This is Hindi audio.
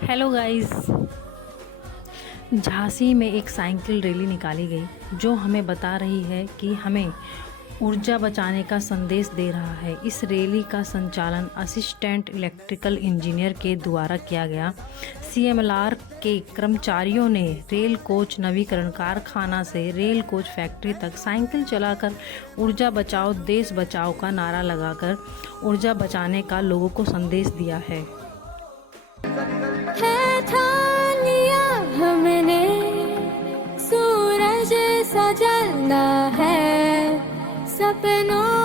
Hello guys. झांसी में एक साइकिल रैली निकाली गई जो हमें बता रही है कि हमें ऊर्जा बचाने का संदेश दे रहा है। इस रैली का संचालन असिस्टेंट इलेक्ट्रिकल इंजीनियर के द्वारा किया गया। सीएमएलआर के कर्मचारियों ने रेल कोच नवीकरण कारखाना से रेल कोच फैक्ट्री तक साइकिल चलाकर ऊर्जा बचाओ देश बचाओ का नारा लगाकर ऊर्जा बचाने का लोगों को संदेश दिया है। ठान लिया हमने सूरज सा जलना है, सपनों